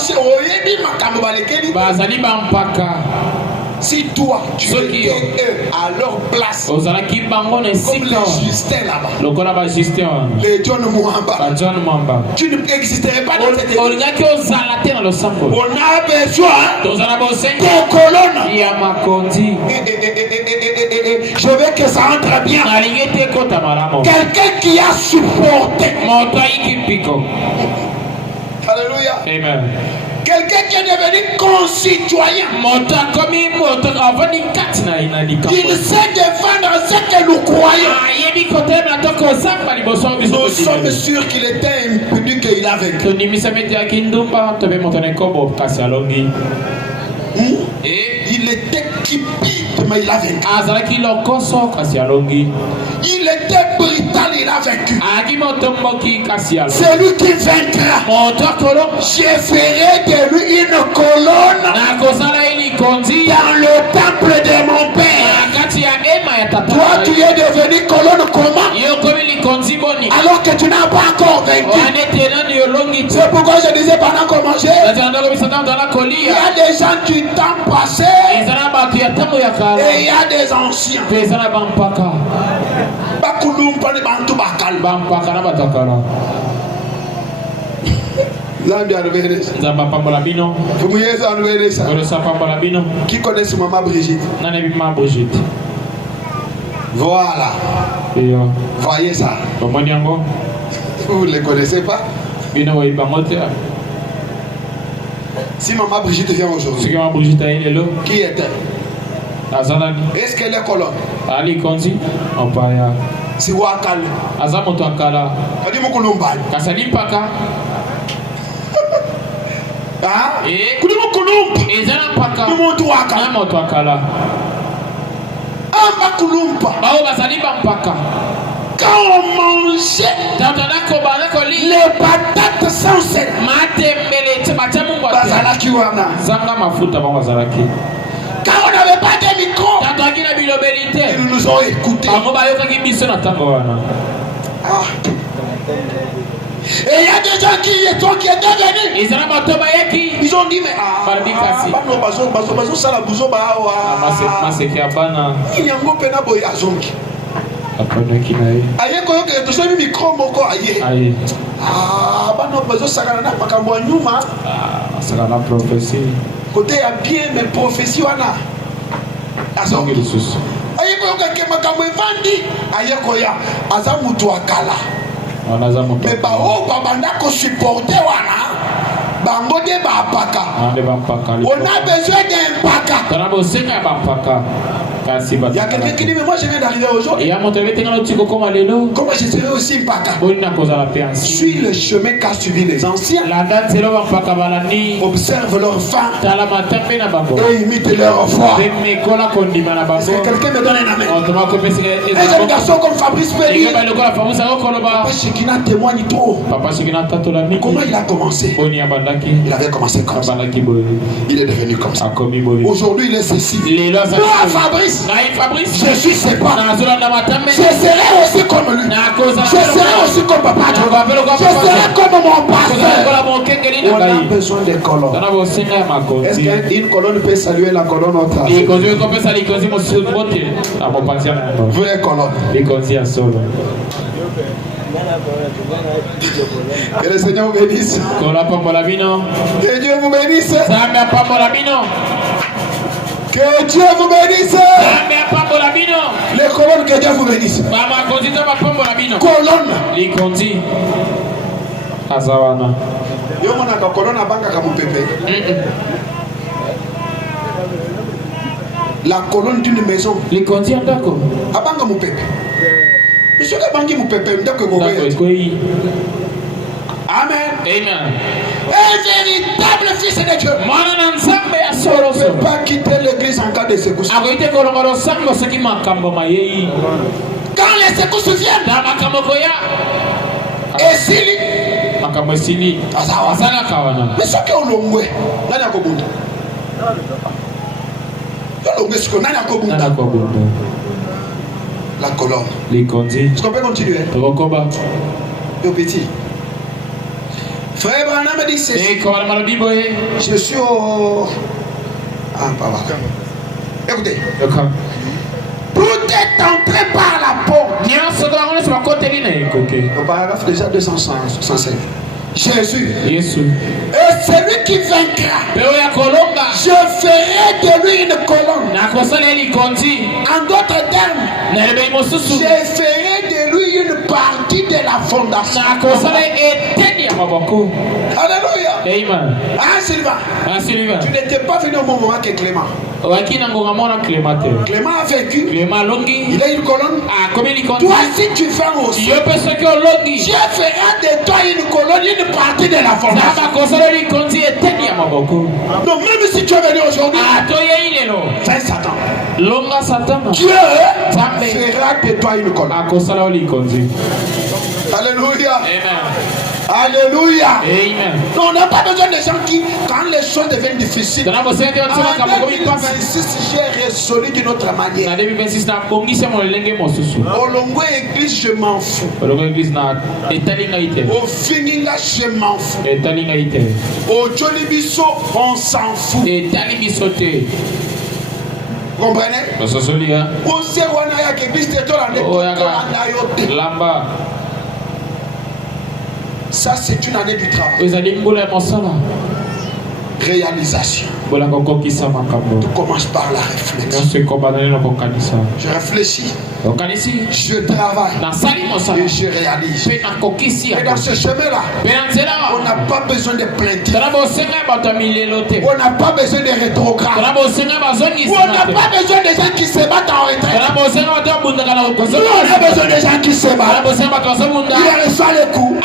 commencé si toi tu étais eux à leur place comme les Justin là-bas, les John Mwamba, tu n'existerais pas dans cette église. On a besoin des colonnes. Je veux que ça entre bien. Quelqu'un qui a supporté. Alléluia. Amen. Quelqu'un qui est devenu concitoyen. Il sait défendre ce que nous croyons. Nous sommes sûrs qu'il était impudique et qu'il a vaincu. Il était cupide, mais il a vaincu. Il était brutal, il a vaincu. C'est lui qui vaincra. Je ferai de lui une colonne dans le temple de mon père. Toi, tu es devenu colonne comment? Alors que tu n'as pas encore vaincu. C'est pourquoi je disais pendant qu'on mangeait, il y a des gens du temps passé et il y a des anciens. Qui connaît maman Brigitte? Voilà. Voyez ça. Vous ne les connaissez pas? Si maman Brigitte vient aujourd'hui, qui est-elle? Est-ce qu'elle est colonne? Si Wakal. Quand on mangeait les patates sans sel, quand on n'avait pas de micro, ils nous ont écoutés. Et il y a des gens qui étaient venus. Ils ont dit, mais côté a bien mes prophéties wana azongi lisusu ayekoyoka ke makambo evandi ayekoya aza mutu akala mais bao babanda ko supporter wana bango de bapaka on a besoin d'un paka. Il y a quelqu'un qui dit mais moi je viens d'arriver aujourd'hui. Comment je serai aussi paka? Suis le chemin qu'a suivi les anciens. Observe leur faim et imite leur foi. Est-ce que quelqu'un me donne un amen? Un jeune garçon comme Fabrice peut dire Papa Shekina témoigne trop. Comment il a commencé? Il avait commencé comme ça. Il est devenu comme ça. Aujourd'hui il est ceci. Moi Fabrice, je suis ses pas. Je serai aussi comme lui. Je serai aussi comme papa. Je serai comme mon pasteur. On a besoin des colonnes. Est-ce qu'une colonne peut saluer la colonne autre? Vraie colonne. Que le Seigneur vous bénisse. Que Dieu vous bénisse. Que Dieu vous bénisse. Les colonnes, que Dieu vous bénisse. Colonne. Yo mona ka colonne abanga ka mupepe. La colonne d'une maison. Abanga mupepe. Monsieur ka bangi mupepe ndako gobe. Amen. Amen. Un véritable fils de Dieu ne peut pas quitter l'église en cas de secousses. Quand les secousses viennent, et s'il mais ce qui est au long, la colonne. Est-ce qu'on peut continuer? Yo petit. Frère Branham dit ceci. Je suis au... Ah, pas voilà. Écoutez. Tout est entré par la porte. Le paragraphe déjà 265. Jésus. Et celui qui vaincra, je ferai de lui une colonne. En d'autres termes, je ferai de lui une partie de la fondation. Alléluia. Amen. Ah Sylvain, tu n'étais pas venu au moment que Clément. Clément a vécu. Il a une colonne. Toi si tu fais aussi, Dieu fera de toi une colonne, une partie de la fondation. Donc même si tu es venu aujourd'hui, fais Satan. Dieu fera de toi une colonne. Alléluia. Amen. Alléluia. Amen. Donc on n'a pas besoin de gens qui, quand les choses deviennent difficiles, en 2026, j'ai résolu d'une autre manière. Au Longo Église, je m'en fous. Au Fininga, je m'en fous. Au Jolibiso, on s'en fout. Vous comprenez? Au Serwanaya, Église, ça, c'est une année du travail. Réalisation. Tu commences par la réflexion. Je réfléchis. Je travaille. Et je réalise. Et dans ce chemin-là, on n'a pas besoin de plaintes. On n'a pas besoin de rétrogrades. On n'a pas besoin de gens qui se battent en retraite. On a besoin de gens qui se battent. Il reçoit le coup.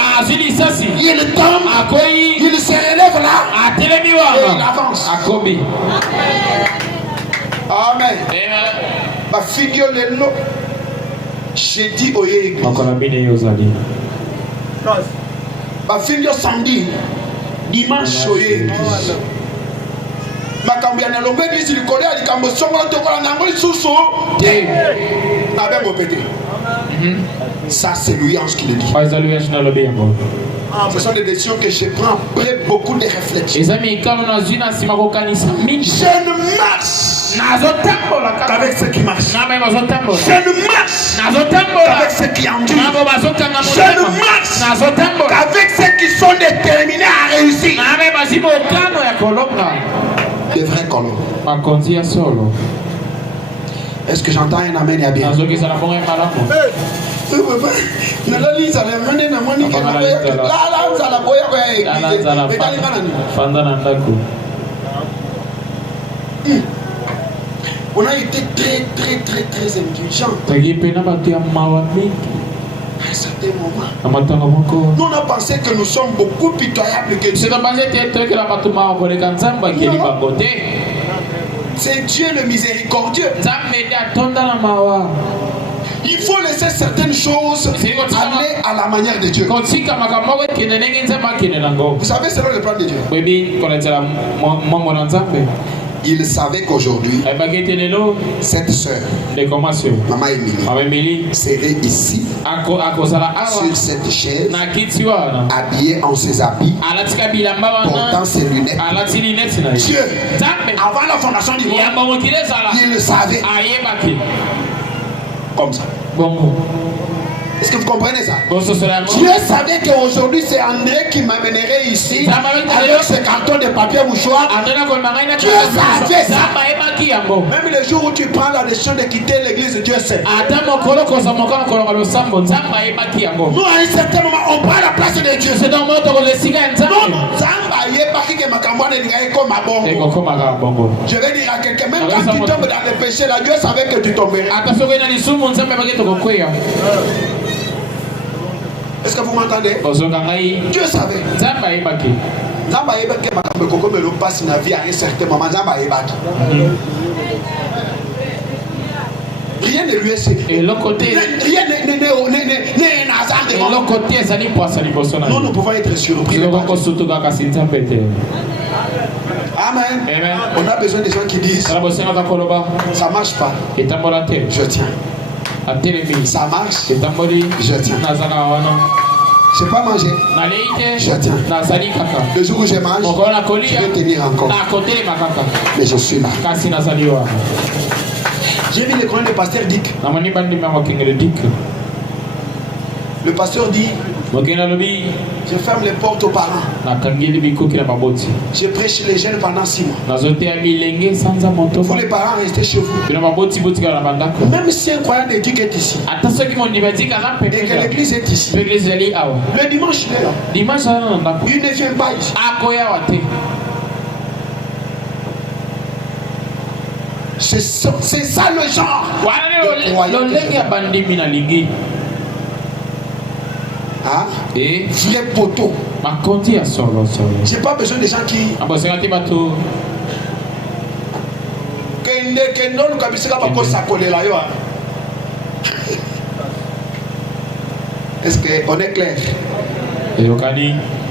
Il tombe. Il se relève là. Et il avance. Amen. Ma figure le lot. J'ai dit au église. Ma figure samedi. Dimanche au église. Ma cambia na longue église du Corée à l'Ikambo Songo to kola na ngoli susu. Na ben pété. Ça c'est louange qui le dit. Ce sont des décisions que je prends après beaucoup de réflexions. Je ne marche qu'avec ceux qui marchent. Je ne marche qu'avec ceux qui endurent. Je ne marche qu'avec ceux qui sont déterminés à réussir. Des vrais colons. Est-ce que j'entends un amen et un bien? On a été très indulgents. À un certain moment, nous on a pensé que nous sommes beaucoup pitoyables que Dieu. C'est Dieu le miséricordieux. Il faut laisser certaines choses aller à la manière de Dieu. Vous savez, selon le plan de Dieu. Il savait qu'aujourd'hui, cette soeur, Maman Émilie, serait ici, sur cette chaise, habillée en ses habits, portant ses lunettes. Dieu, avant la fondation du monde, il le savait. Comme ça. Est-ce que vous comprenez ça? Dieu savait qu'aujourd'hui c'est André qui m'amènerait ici avec ce carton de papier mouchoir. Dieu savait ça. Même le jour où tu prends la décision de quitter l'église, Dieu sait. Nous à un certain moment on prend la place de Dieu. Je vais dire à quelqu'un, même quand tu tombes dans le péché là, Dieu savait que tu tomberais. Est-ce que vous m'entendez? Dieu savait. Rien ne lui est secret. Rien n'est un hasard devant. Nous, nous pouvons être surpris. Amen. On a besoin des gens qui disent ça marche pas. Je tiens. Ça marche. Je tiens. Je n'ai pas mangé. Je tiens. Le jour où je mange, je vais tenir encore. Mais je suis là. J'ai vu les chroniques du pasteur Dick. Le pasteur dit, je ferme les portes aux parents. Je prêche les jeunes pendant 6 mois. Vous les parents restez chez vous. Même si un croyant de Dieu est ici et que l'église est ici, le dimanche il est là. Il ne vient pas ici. C'est ça le genre de croyant. Ah, et vrai poteau. J'ai pas besoin de gens qui. Est-ce qu'on est clair?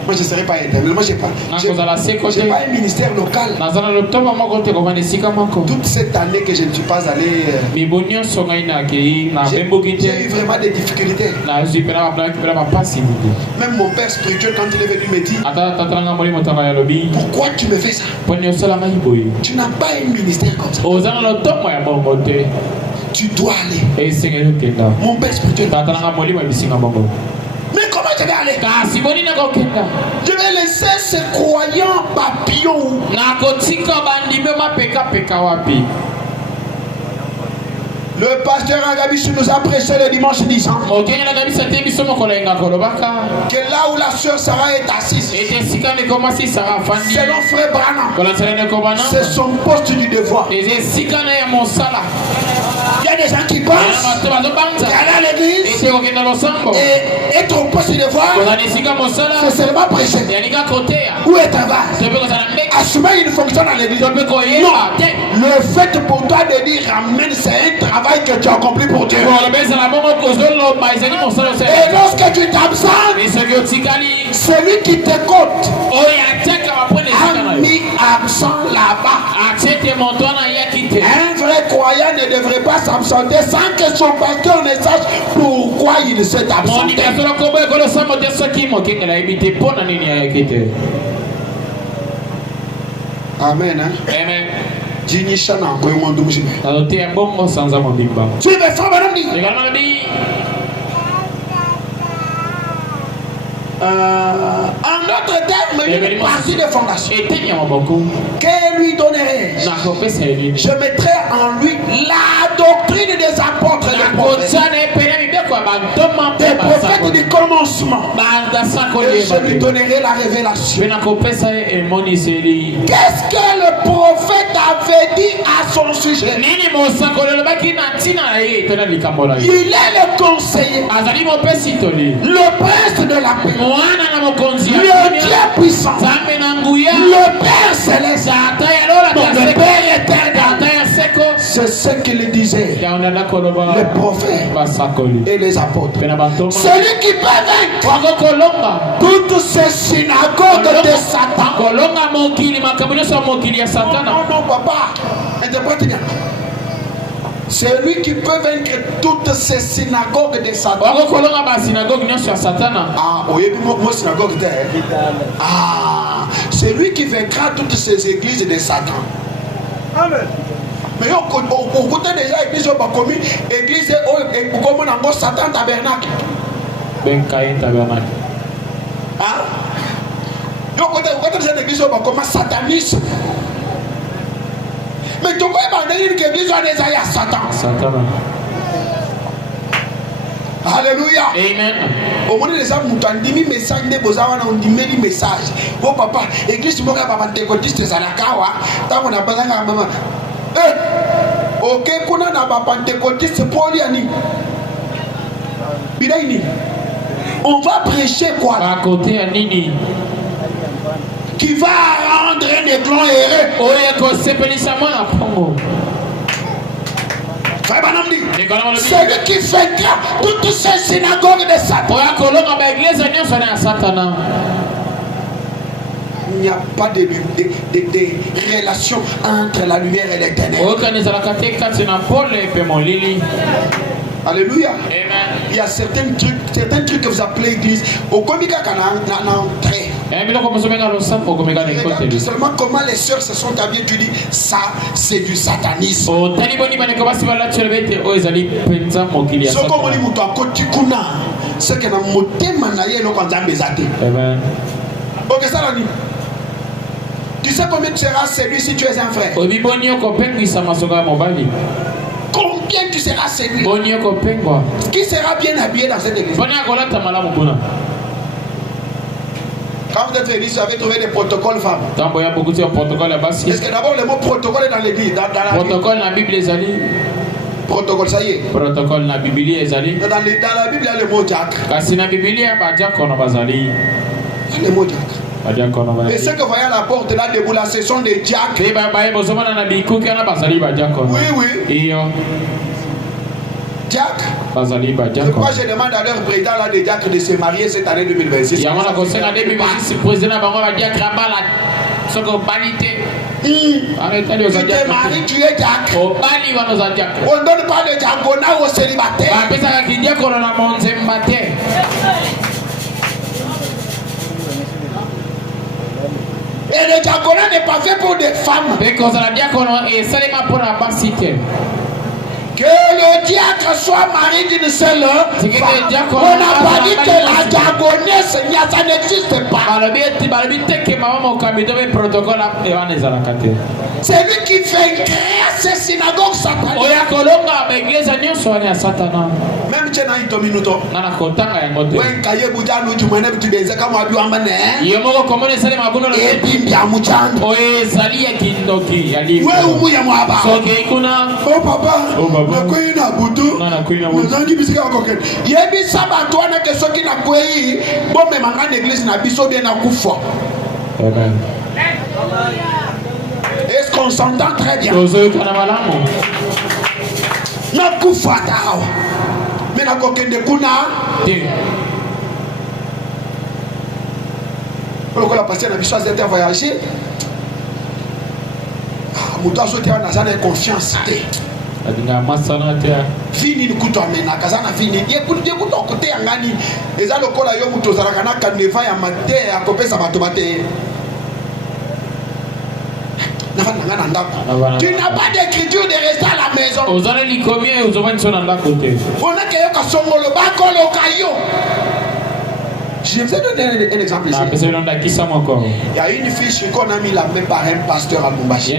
Moi je ne serai pas éternel. Moi j'ai pas un ministère local. Toute cette année que je ne suis pas allé, j'ai eu vraiment des difficultés. Même mon père spirituel, quand il est venu me dire, pourquoi tu me fais ça? Tu n'as pas un ministère comme ça. Tu dois aller. Mon père spirituel. Mais comment je vais aller? Je vais laisser ce croyant papillon. Le pasteur Agabisu nous a prêché le dimanche 10 ans que là où la sœur Sarah est assise, c'est notre frère Branham, c'est son poste du devoir. Il y a des gens qui pensent qu'aller à l'église et être au poste du devoir, c'est seulement prêcher ou être travail. Assumer une fonction dans l'église. Non, le fait pour toi de dire amen, c'est un travail que tu as accompli pour Dieu. Et lorsque tu t'absentes, celui qui t'écoute a mis absent là-bas. Un vrai croyant ne devrait pas s'absenter sans que son pasteur ne sache pourquoi il s'est absenté. Amen. Hein? Amen. Tu veux faire madame dit. En d'autres termes, une partie de fondation que lui donnerai. Je mettrai en lui la doctrine des apôtres des prophètes du commencement. Et je lui donnerai la révélation. Qu'est-ce que le prophète avait dit à son sujet? Il est le conseiller, le prince de la paix, le Dieu puissant, le Père céleste, le Père éternel. C'est ce qu'il disait les prophètes et les apôtres. Celui qui peut vaincre toutes ces synagogues de Satan. Non, papa, interprète bien. Celui qui peut vaincre toutes ces synagogues de Satan. Celui qui vaincra toutes ces églises de Satan. Amen. Mais on côté déjà église au Bakomi, église au comme on a Satan tabernacle. Hein? Yo côté cette église au Bakomi satanisme. Mais tu vois pas dire que l'église a des ayats Satan. Alléluia. Amen. Au moment des hommes, nous avons dit message, on dit message. Oh papa, église tu m'as pas pentecôtiste ça la kawa. Tant on a pas ça maman. Ok, kuna na ba pentecôtiste poliani. Bidaini. On va prêcher quoi? À côté à Nini. Qui va rendre un éclat erré. Oye, c'est pénissement à Pongo. Celui qui vaincra toutes ces synagogues de Satan. Il n'y a pas de relation entre la lumière et l'éternel. Alléluia. Amen. Il y a certains trucs que vous appelez église. Au comica n'a entré. Regarde seulement comment les sœurs se sont habillées. Tu dis, ça c'est du satanisme. C'est que dans mon thème, tu sais combien tu seras séduit si tu es un frère? Combien tu seras séduit? Qui sera bien habillé dans cette église? Quand vous êtes venu, vous avez trouvé des protocoles femmes. Est-ce que d'abord le mot protocole est dans l'église? Protocole dans la Bible, les alliés. Protocole, ça y est. Protocole dans la Bible, les alliés. Dans la Bible, il y a le mot diacre. Il y a le mot diacre. Et ceux que vous voyez à la porte là debout là, ce sont des diacres. Oui, oui. Diacre. Pourquoi je demande à leur président là des diacres de se marier cette année 2026? Tu te maries, tu es diacre. On ne donne pas de diaconat aux célibataires. Et le diaconat n'est pas fait pour des femmes. Que le diacre soit marié d'une seule femme. On n'a pas dit que la diaconesse, ça n'existe pas. C'est lui qui fait créer ces synagogues sataniques. Même si tu as un minute. Oh papa. Est-ce qu'on s'entend très bien? Mais na kokende kuna on a passé na biso à voyager. Muto soki na sana confiance te. Fini ni kuto amena kazana fini. Ye kuto kote ngani. Eza lokola yo muto zalaka na kaneva ya mate akopesa bato bate. Tu n'as pas d'écriture de rester à la maison. On a je vais donner un exemple ici. Il y a une fiche qu'on a mis la main par un pasteur à Lubumbashi.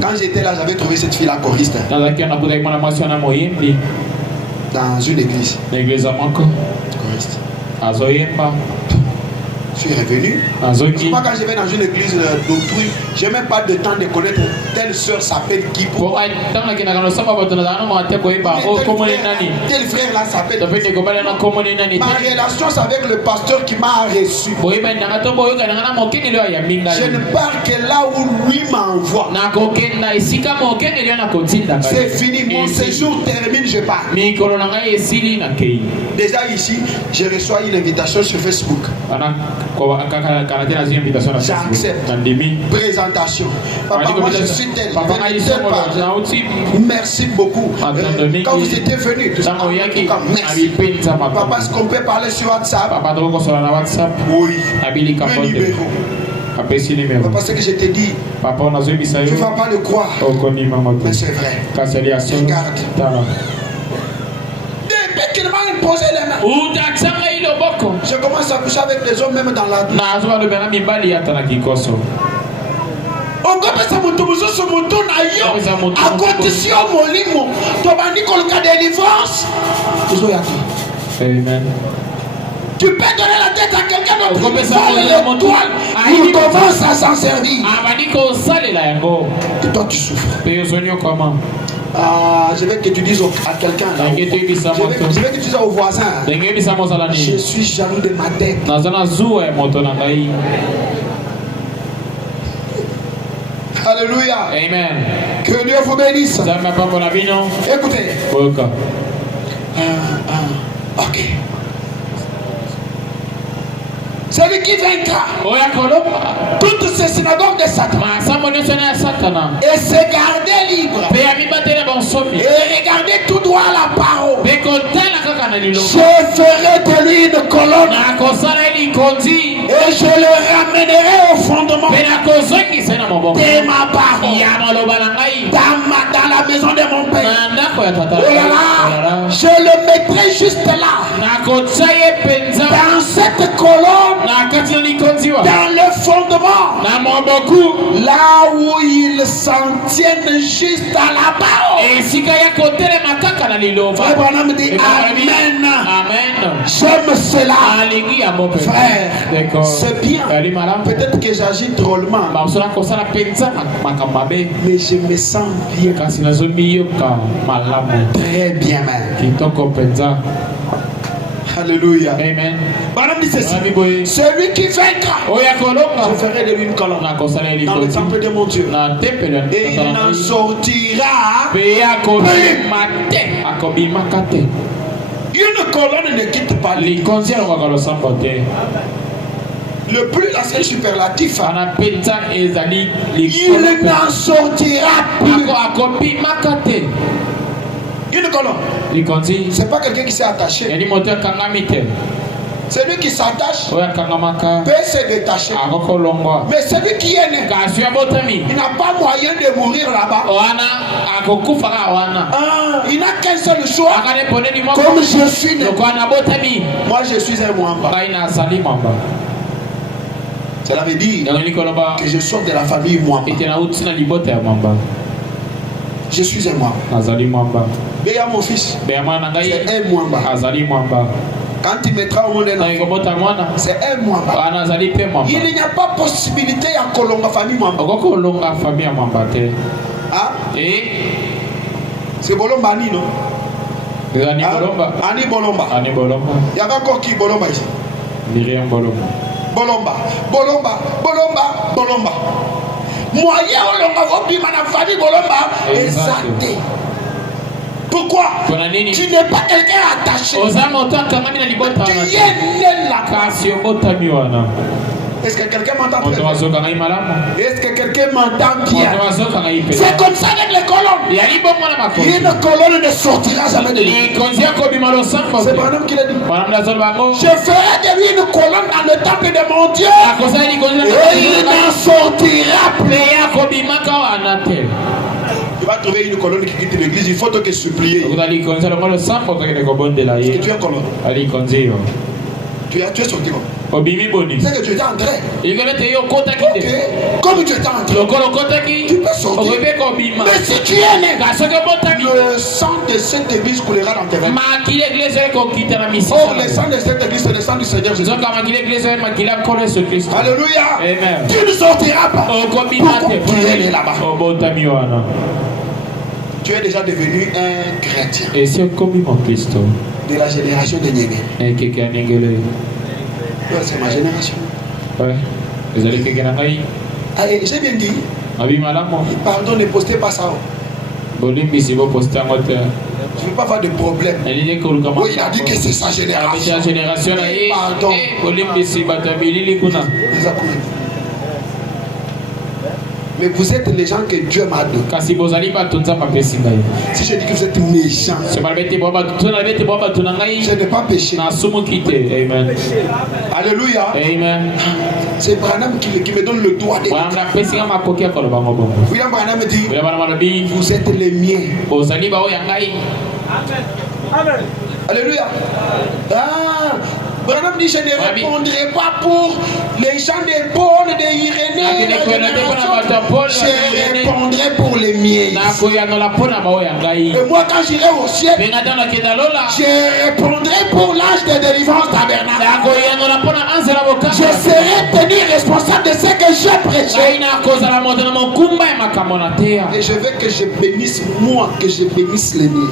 Quand j'étais là, j'avais trouvé cette fille-là choriste. Dans une église. Choriste. Je suis revenu. Moi, quand je vais dans une église d'autrui, je n'ai même pas de temps de connaître telle soeur s'appelle qui. Tel frère là s'appelle. Ma relation c'est avec le pasteur qui m'a reçu. Je ne pars que là où lui m'envoie. C'est fini, mon séjour termine, je pars. Déjà ici, je reçois une invitation sur Facebook. J'accepte. Présentation. Papa, moi je suis tel. Merci beaucoup. Quand vous étiez venu, merci. Papa, est-ce qu'on peut parler sur WhatsApp? Oui. Le numéro. Papa, ce que je t'ai dit, tu ne vas pas le croire. Mais c'est vrai. Regarde. Depuis qu'il m'a imposé les mains, je commence à coucher avec les hommes même dans la douche. On commence à monter sur mon tour à condition molimo. Tu vas dire qu'on a des délivrances. Amen. Tu peux donner la tête à quelqu'un d'autre. Il commence à s'en servir. Et toi tu souffres. Je veux que tu dises à quelqu'un là. Je veux que tu dises au voisin. Je suis jaloux de ma tête. Alléluia. Amen. Que Dieu vous bénisse. Écoutez. Ok. Celui qui vaincra toutes ces synagogues de Satan et se garder libre et ferai de lui une colonne. Et je le ramènerai au fondement de ma parole. Dans la maison de mon père. Oh là là, je le mettrai juste là. Dans cette colonne. Dans le fondement. Là où ils s'en tiennent juste à la parole. Frère Branham dit Amen. J'aime cela. Frère, c'est bien. Peut-être que j'agis drôlement. Mais je me sens bien. Très bien même. Alléluia. Amen. Branham dit ceci. Celui qui vaincra, je ferai de lui une colonne dans le temple de mon Dieu. Et il n'en sortira plus. Une colonne ne quitte pas lui. Le plus, là, c'est le superlatif. Il n'en sortira plus. Une colonne. C'est pas quelqu'un qui s'est attaché. Celui qui s'attache peut se détacher. Mais celui qui est né, il n'a pas moyen de mourir là-bas. Il n'a qu'un seul choix. Comme je suis né, moi je suis un Mwamba. Cela veut dire que je sors de la famille Mwamba. Je suis un Mwamba. Béa mon fils, c'est un Mwamba. Quand il mettra au monde un enfant, c'est un Mwamba. Il n'y a pas possibilité à Kolonga famille Mwamba. Ah? C'est Bolomba Ani, non? Ani Bolomba. Il y avait encore qui Bolomba ici? Myriam Bolomba. Bolomba. Moyen Olonga Vobima na famille Bolomba. Exacté. Pourquoi? Tu n'es pas quelqu'un attaché. Tu es né là. Est-ce que quelqu'un m'entend? Est-ce que quelqu'un m'entend bien? C'est comme ça avec les colonnes. Une colonne ne sortira jamais de lui. C'est Branham qui l'a dit. Je ferai de lui une colonne dans le temple de mon Dieu. Et il n'en sortira plus. Tu vas trouver une colonne qui quitte l'église, il faut te supplier. Est-ce que tu es colonne? Tu es sorti comme? C'est que tu étais entré. Ok. Comme tu étais entré, tu peux sortir. Mais si tu es né, le sang de cette église coulera dans tes veines. Or, le sang de cette église, c'est le sang du Seigneur Jésus. Alléluia. Amen. Tu ne sortiras pas. Pourquoi tu es né là-bas? Tu es déjà devenu un chrétien. Et c'est comme mon Christ. De la génération de Nyenge. C'est ma génération. Ouais. Vous allez faire allez, j'ai bien dit. Pardon, ne postez pas ça. Je ne veux pas avoir de problème. Oui, il a dit que c'est sa génération. Pardon. Mais vous êtes les gens que Dieu m'a donné. Si je dis que vous êtes méchants, je n'ai pas péché. Amen. Alléluia. Amen. C'est Branham qui me donne le droit de William Branham dit, vous êtes les miens. Amen. Alléluia. Branham dit, je ne répondrai pas pour les gens de Paul, de Irénée. Je répondrai pour les miens. Et moi, quand j'irai au ciel, je répondrai pour l'âge de délivrance tabernacle. Je serai tenu responsable de ce que j'ai prêché. Et je veux que je bénisse moi, que je bénisse les miens.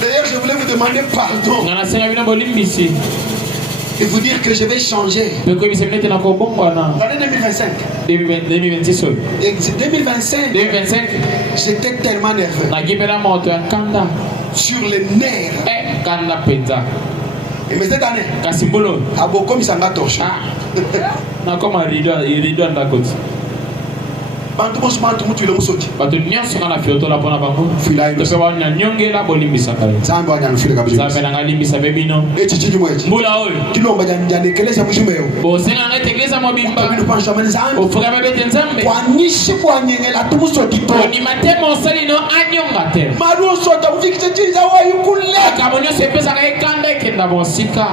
D'ailleurs, je voulais vous demander pardon et vous dire que je vais changer. L'année 2025. 2025, j'étais tellement nerveux. Sur les nerfs. Et mais cette année, à beaucoup, il s'en va torcher. bato nyonso na fioto la pona bango to ba nya nyonge la bolimbisa kale zambe wanya nufile kabisa zambe na ngalimbisa bebino echichi mwechi mbula oyo kilomba jani keleza mujimeo bo senga ngetekeleza mobimba ofuka bebete nzambe kwanishi kwanyengela tumusoti to ni matemo salino anyonga te maru sota ufikite tinza wayu kulle kabonyo sepesa ka ekanda kenda bosika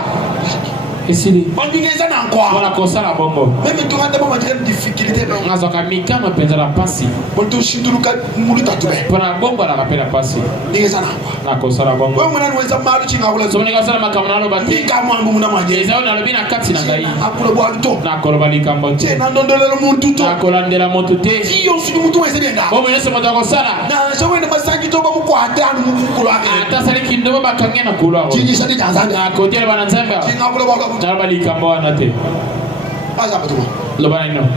esili ondingeza na nkwa bona kosala bongo meme tukate ba matériel difficulté ba ngazo ka mikano penza la pasi bonto shinduluka muluta tube bona bongo la kapela pasi ndingeza na nkwa na kosala bongo wewe mwana nweza maru chinga kula so nga sala makamana lo bati ka mwambu muna mwaje ezao na lobi na kati na ngai akula bwa to na koloba likambo te na ndondolelo muntu to na kolandela motu te iyo sudi muntu wese benda bomo yeso moto kosala na so wena masangi to ba mukwata mukulu wake ata sali kindo ba kangena kulwa jinyi sadi tanzania na kotiele bana nzamba jinga kula bwa na ba likambo wana te aza batuma lo bana no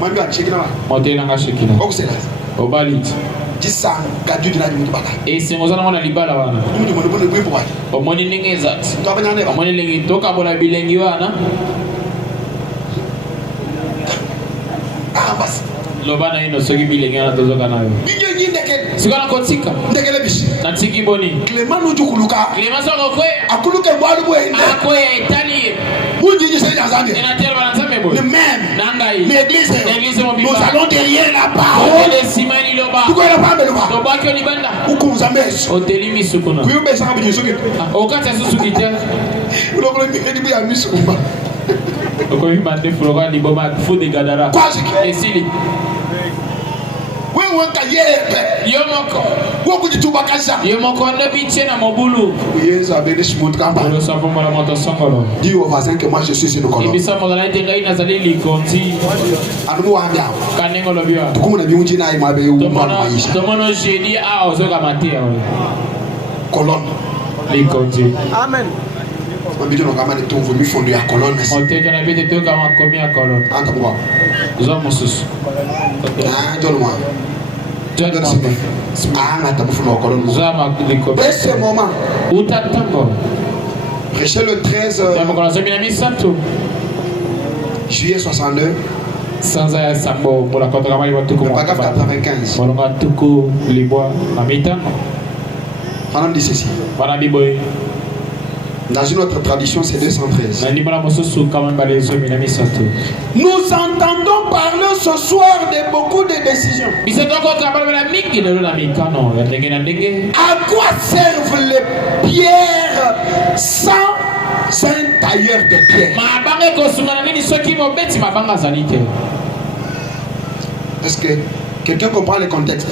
mambi achikina ba motela ngashikina okusela obalit jisanga kadudi na muntu baka esingozana mona libala wana muntu mwana bone bwimbo wake omoni ningeza to abanyane ba omoni lengi toka bona bilengi wana basi lobana ino soki bilengi wana tozoka nayo binyo nyindeke sikona kotika ndekele bishi na tiki boni Clement ujukuluka Clement soko kwe akuluke bwalu bwende akoye itali munjiji senya zange ina tele bana nzambe boy ni même nangai l'église mo nous allons derrière la parole de simani loba tukola pambe loba to bakyo libanda ukunza meso otelimi sukuna kuyube sanga binyosoke okati asusu kite ulokole ngedi buya misumba okoyi bande fuloka liboma fude gadara kwasi esili wewe ka yepe yomoko wokujituba kaza yomoko ndo biche na mobulu yeza bene smooth kamba lo sapo mala moto songolo dis au voisin que moi je suis une colonne ibisa modala tenga ina zalili konti anu waambia kanengo lobia tukumuna biunji na imabe umba maisha tomono jedi a ozoka matia colonne likonti amen mbito no kama ni tumvu mifondo ya colonne moteka na bete toka makomi ya colonne anta bwa zo mususu donne-moi dès ce moment prêché le 13 juillet 62 le paragraphe 95 on dit ceci dans une autre tradition, c'est 213. Nous entendons parler ce soir de beaucoup de décisions. À quoi servent les pierres sans un tailleur de pierre? Est-ce que quelqu'un comprend le contexte?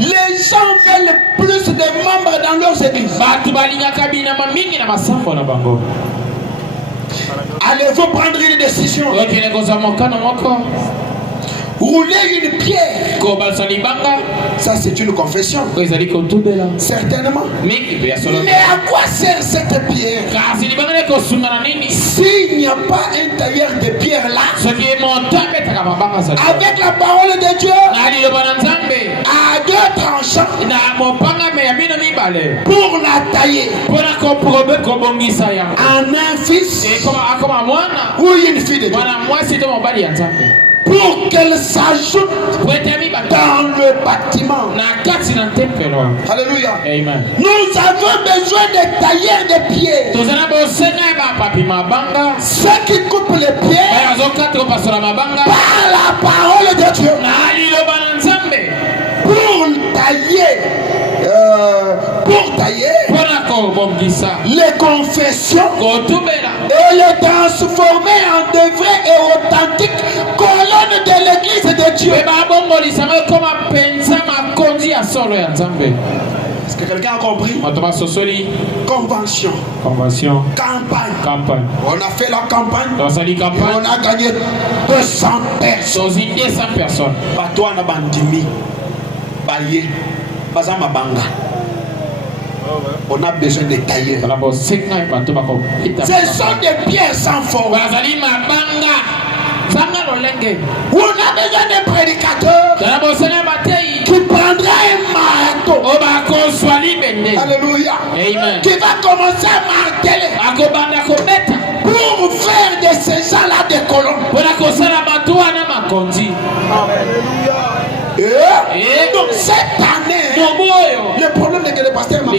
Les gens veulent plus de membres dans leurs églises. Allez-vous prendre une décision? Rouler une pierre. Ça c'est une confession. Certainement. Mais à quoi sert cette pierre? S'il n'y a pas un tailleur de pierre là, avec la parole de Dieu, à deux tranchants, pour la tailler en un fils ou une fille de Dieu, pour qu'elle s'ajoute dans le bâtiment. Alléluia. Amen. Nous avons besoin de tailleurs de pierre. Ceux qui coupent les pierres par la parole de Dieu. Pour tailler les confessions et les transformer en de vraies et authentiques colonnes de l'église de Dieu. Est-ce que quelqu'un a compris? Convention. Campagne. On a fait la campagne. On a gagné 200 personnes. Toi, on a bandimi. On a besoin de tailleurs. Ce sont des pierres sans forme. On a besoin d'un prédicateur qui prendra un marteau. Alléluia. Amen. Qui va commencer à marteler pour pour faire de ces gens-là des colons. Et donc cette année, le problème est que le pasteur m'a